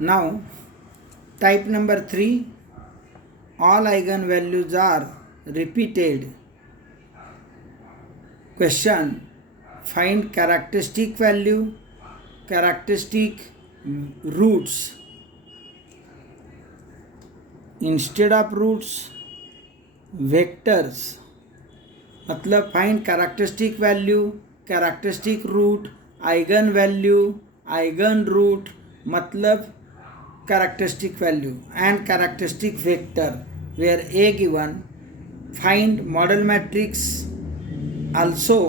Now type number 3, all eigenvalues are repeated. Question, find characteristic value, characteristic roots. Instead of roots, vectors. मतलब find characteristic value, characteristic root, eigen value, eigen root मतलब characteristic value and characteristic vector where a given. Find modal matrix also.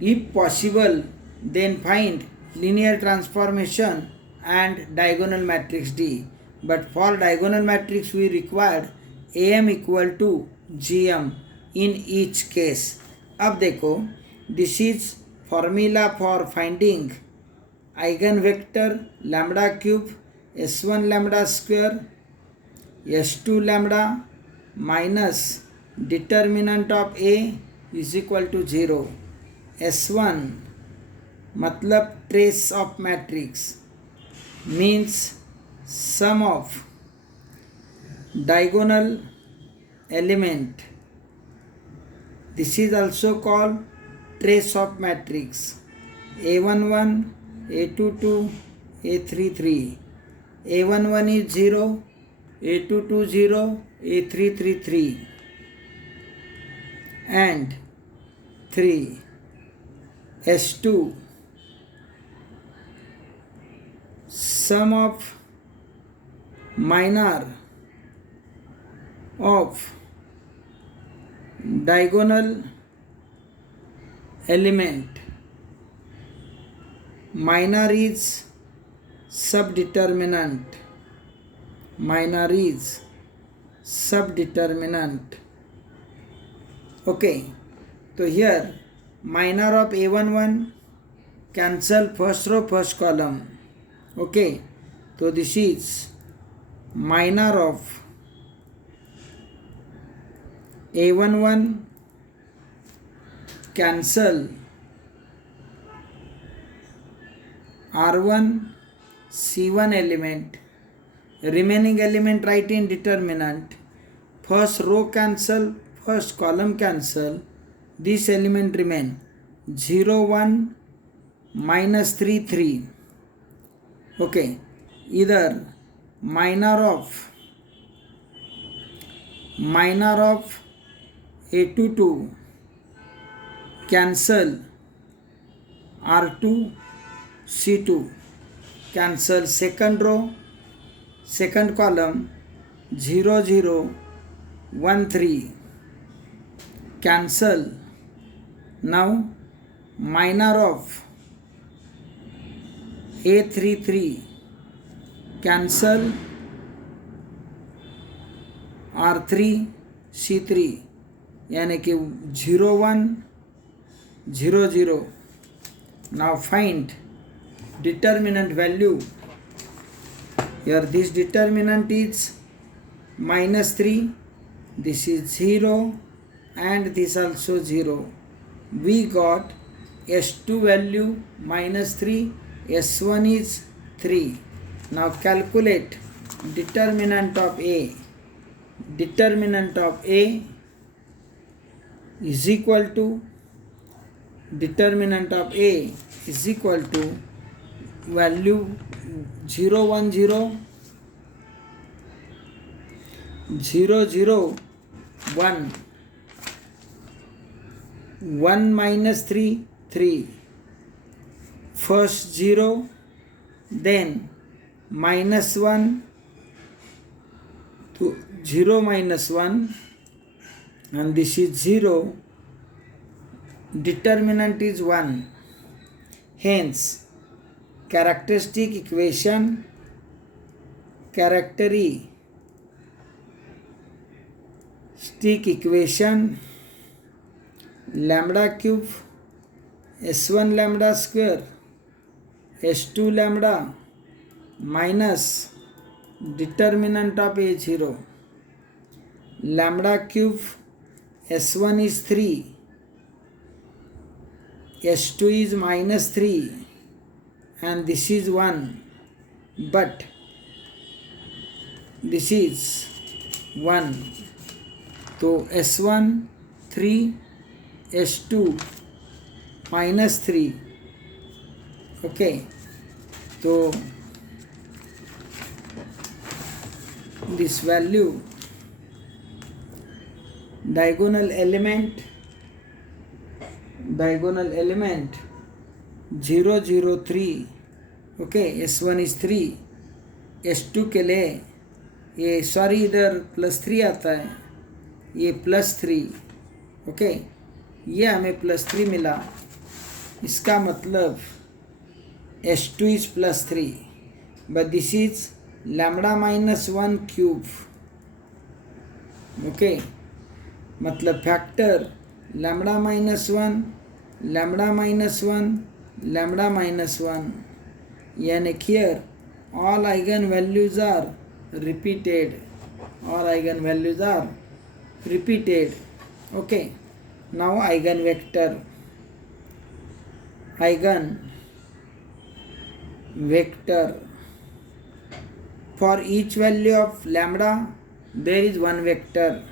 If possible, then find linear transformation and diagonal matrix D. But for diagonal matrix we required AM equal to GM in each case. अब देखो, this is formula for finding eigenvector lambda cube S1 lambda square S2 lambda minus determinant of A is equal to 0. S1 मतलब trace of matrix means sum of diagonal element. This is also called trace of matrix. A11, A22, A33. A11 is 0, A22 0, A33 3 and 3. S2 sum of minor of diagonal element. Minor is subdeterminant. Minor is subdeterminant. Okay, so here minor of A11 cancel first row first column. Okay, so this is minor of A11 cancel R1 C1 element, remaining element write in determinant, first row cancel, first column cancel, this element remain 0 1 minus 3 3. Okay, either minor of A22 cancel R2 C2 cancel second row second column 0 0 1 3 cancel. Now minor of A33 cancel R3 C3 यानी कि 0 1 0 0. Now find determinant value. Here this determinant is minus 3, this is 0 and this also 0. We got S2 value minus 3, S1 is 3. Now calculate determinant of A. Determinant of A is equal to value 0 1 0 0 0 1 1 minus 3 3. First 0, then minus 1 to 0 minus 1 and this is 0. Determinant is 1. Hence characteristic equation lambda cube S1 lambda square S2 lambda minus determinant of A0 lambda cube S1 is 3, S2 is minus 3 and this is 1. but this is 1. तो S1 3, S2 -3. Okay, तो this value diagonal element 0 0 3. Okay, S1 is 3, S2 के लिए ये sorry इधर +3 आता है, ये +3. Okay, ये हमें +3 मिला. इसका मतलब S2 is +3, but this is lambda -1 cube. Okay, मतलब फैक्टर lambda -1, lambda -1, lambda -1. यानी here all eigenvalues are repeated. All eigenvalues are repeated. Okay, now eigenvector. For each value of lambda there is one vector.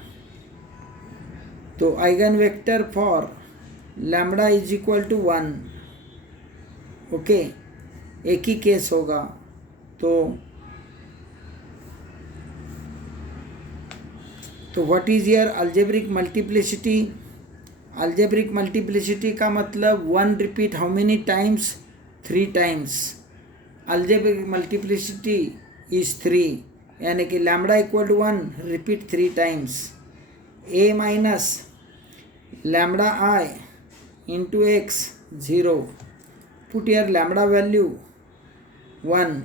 तो eigenvector for lambda is equal to 1. Okay, एक ही case होगा. तो what is your algebraic multiplicity? Algebraic multiplicity का मतलब 1 repeat how many times? 3 times. Algebraic multiplicity is 3, यानी कि lambda equal to 1 repeat 3 times. a minus lambda I into X 0. Put your lambda value 1,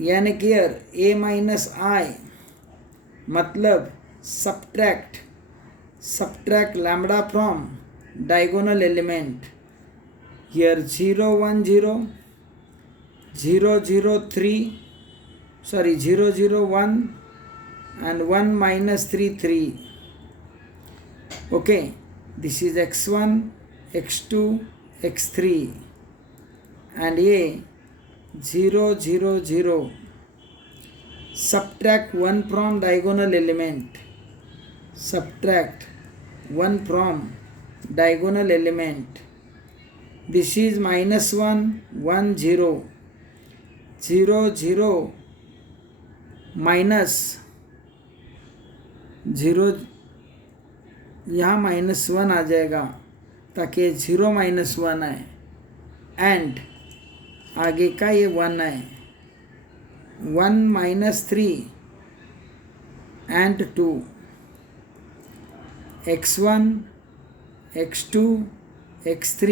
यानी कि यार a minus आई मतलब subtract lambda from diagonal element. Here 0 1 0, 0 0 3, sorry 0 0 1 and 1 minus 3 3. Okay, this is x1, x2, x3 and a 0 0 0. Subtract 1 from diagonal element. Subtract 1 from diagonal element. This is -1 1 0, 0 0 minus 0, यहाँ -1 आ जाएगा ताकि 0 -1 आए and आगे का ये 1 आए. 1 minus 3 and 2. x1, x2, x3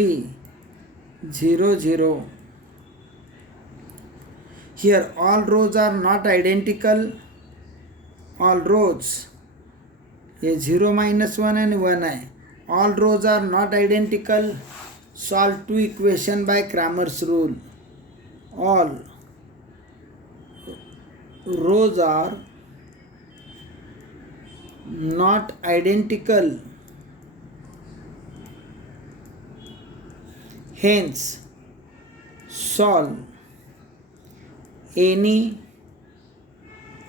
0 0. Here all rows are not identical. All rows, ये 0 -1 and 1 है. All rows are not identical. Solve two equation by Cramer's rule. All rows are not identical, hence solve any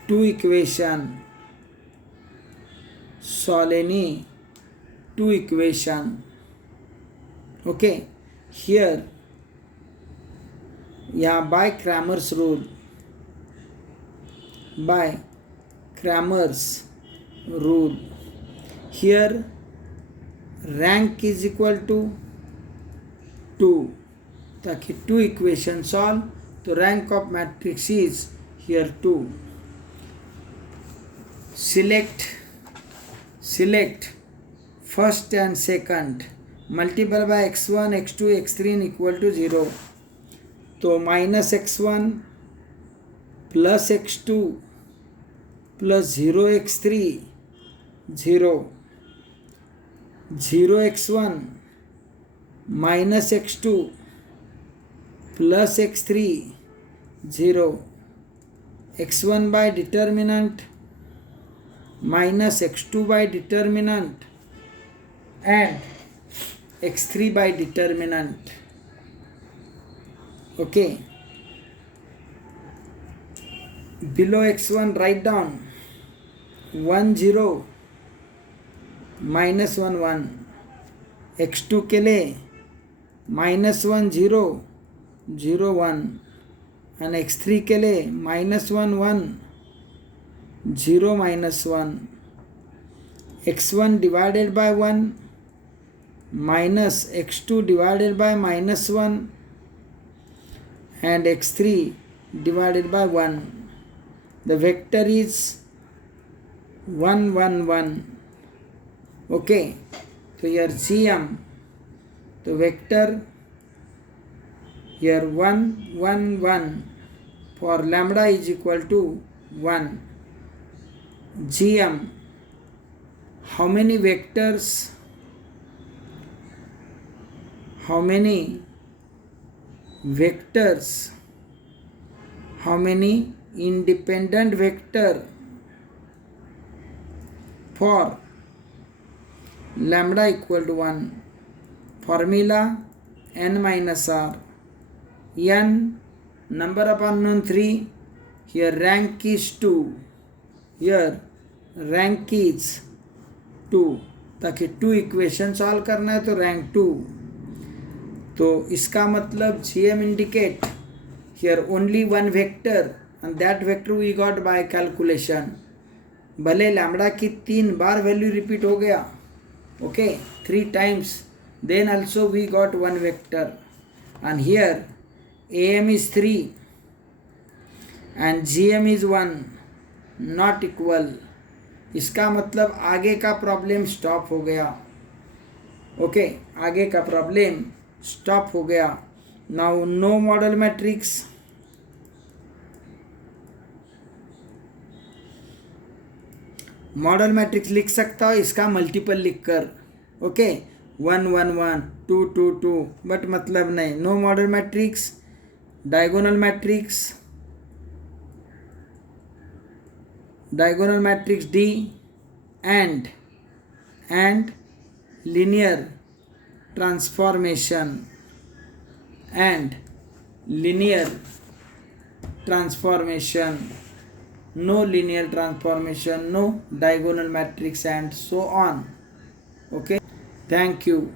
two equation. Solve any two equation. Okay, here yeah, by Cramer's rule. By Cramer's rule, here rank is equal to 2. ताकि 2 equation solve, तो rank of matrix is here 2. Select first and second, multiply by x1 x2 x3 and equal to 0. तो -x1 plus x2 plus 0 x3 0, 0 x1 minus x2 plus x3 0, x1 by determinant minus x2 by determinant and x3 by determinant. Okay, below x1 write down 1 0 minus 1 1, x2 के लिए minus 1 0 0 1 and x3 के लिए minus 1 1 0 minus 1, x1 divided by 1 minus x2 divided by minus 1 and x3 divided by 1. The vector is 1 1 1. Okay, so here GM, the vector here 1 1 1 for lambda is equal to 1. GM, how many vectors, how many independent vector for lambda equal to 1? Formula n minus r. N, number of unknown 3, here rank is 2, here rank is 2, ताकि 2 equation solve करना है तो rank 2. तो इसका मतलब GM indicate here only one vector and that vector we got by calculation. भले lambda की 3 बार वैल्यू रिपीट हो गया, okay, 3 times, then also we got one vector. And here AM is 3 and GM is 1, not equal. इसका मतलब आगे का problem stop हो गया. ओके, आगे का प्रॉब्लम स्टॉप हो गया. Now no modal matrix. Modal matrix लिख सकता हो इसका मल्टीपल लिखकर. ओके, 1 1 1 2 2 2, बट मतलब नहीं. No modal matrix, diagonal matrix, diagonal matrix D and linear transformation and linear transformation, no linear transformation, no diagonal matrix and so on. Okay, thank you.